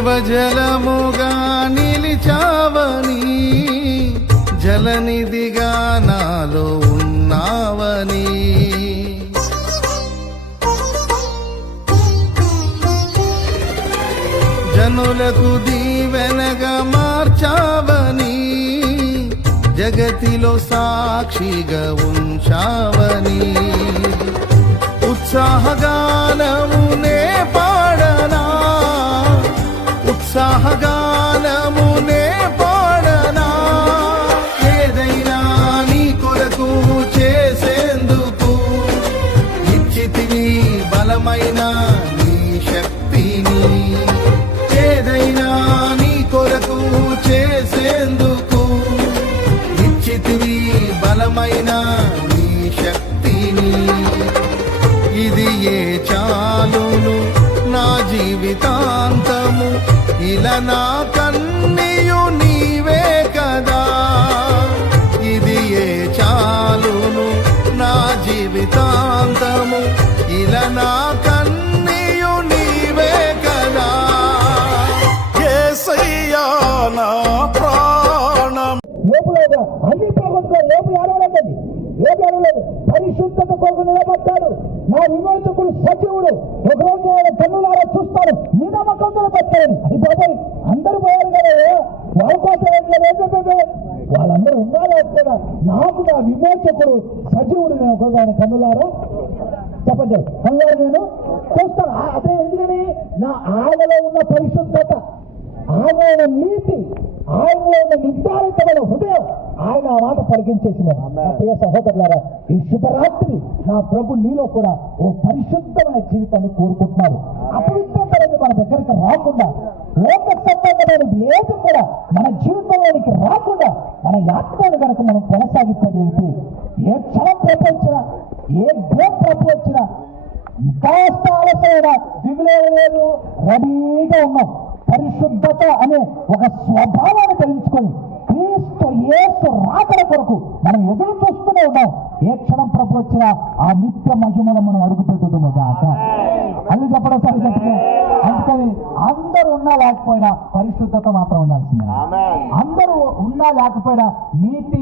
జీవజలముగా నిలిచావని, జలనిధిగా నాలో ఉన్నావని, జనులకు దీవెనగా మార్చావని, జగతిలో సాక్షిగా ఉంచావని, ఉత్సాహగానమునే పాడనా, ఉత్సాహగానమునే పాడనా, ఏదైనా నీ కొరకు చేసేందుకు ఇచ్చితివి బలమైన నీ శక్తిని, ఏదైనా నీ కొరకు చేసేందుకు ఇచ్చితివి బలమైన నీ శక్తిని, ఇది ఏ చాలును నా జీవితాంతము, ఇలా నా కన్నీయు నీవే కదా, ఇది ఏ చాలును నా జీవితాంతము, ఇలా నా కన్నీయు నీవే కదా, యేసయ్యా నా ప్రాణం. లోపులేదు అన్ని పోగొట్టుకో, లోపు ఏడవలేదండి, ఏది ఏడవలేదు, పరిశుద్ధత కొరకు నిలబడ్డాడు. నా విమోచకుడు సజీవుడు, ఒకరోజు ఆయన కన్నులారా చూస్తాడు, ఈ నమ్మకంతో పెట్టాడు. అయిపోతాయి అందరూ పోయారు కదా, వాళ్ళ కోసం ఏంటంటే వాళ్ళందరూ ఉండాలేస్తాడా, నాకు నా విమోచకుడు సజీవుడు, నేను ఒకరోజు ఆయన కన్నులారా చెప్పండి, కన్నులారా నేను చూస్తాను. అదే ఎందుకని నా ఆయనలో ఉన్న పరిశుద్ధత, ఆయన నీతి, ఆయనలో ఉన్న నిర్ధారితమైన హృదయం, ఆయన ఆ మాట పలికించేసినారు. నా ప్రియ సహోదరులారా, ఈ శుభరాత్రి నా ప్రభు నీలో కూడా ఓ పరిశుద్ధమైన జీవితాన్ని కోరుకుంటున్నారు. అపవిత్రత అనేది మన దగ్గరికి రాకుండా, లోక సంబంధమైనది ఏది కూడా మన జీవితంలోనికి రాకుండా మన యాత్రను కనుక మనం కొనసాగించగలిగితే, ఏ క్షణం ప్రభు వచ్చినా, ఏ గేమ్ ప్రభు వచ్చినా, కాస్త ఆలస్యమైన దిగులేదు, రెడీగా ఉన్నాం. పరిశుద్ధత అనే ఒక స్వభావాన్ని తెలుసుకొని క్రీస్తు యేసు రాకడ కొరకు మనం ఎదురు చూస్తూనే ఉన్నాం. ఏ క్షణం ప్రభు వచ్చినా ఆ నిత్య మహిమను మనం అడుగు పెట్టుతున్నాం కాక అది చెప్పడం సరిగ్గా. అందుకని అందరూ ఉన్నా లేకపోయినా పరిశుద్ధత మాత్రం ఉండాల్సిందే. అందరూ ఉన్నా లేకపోయినా నీతి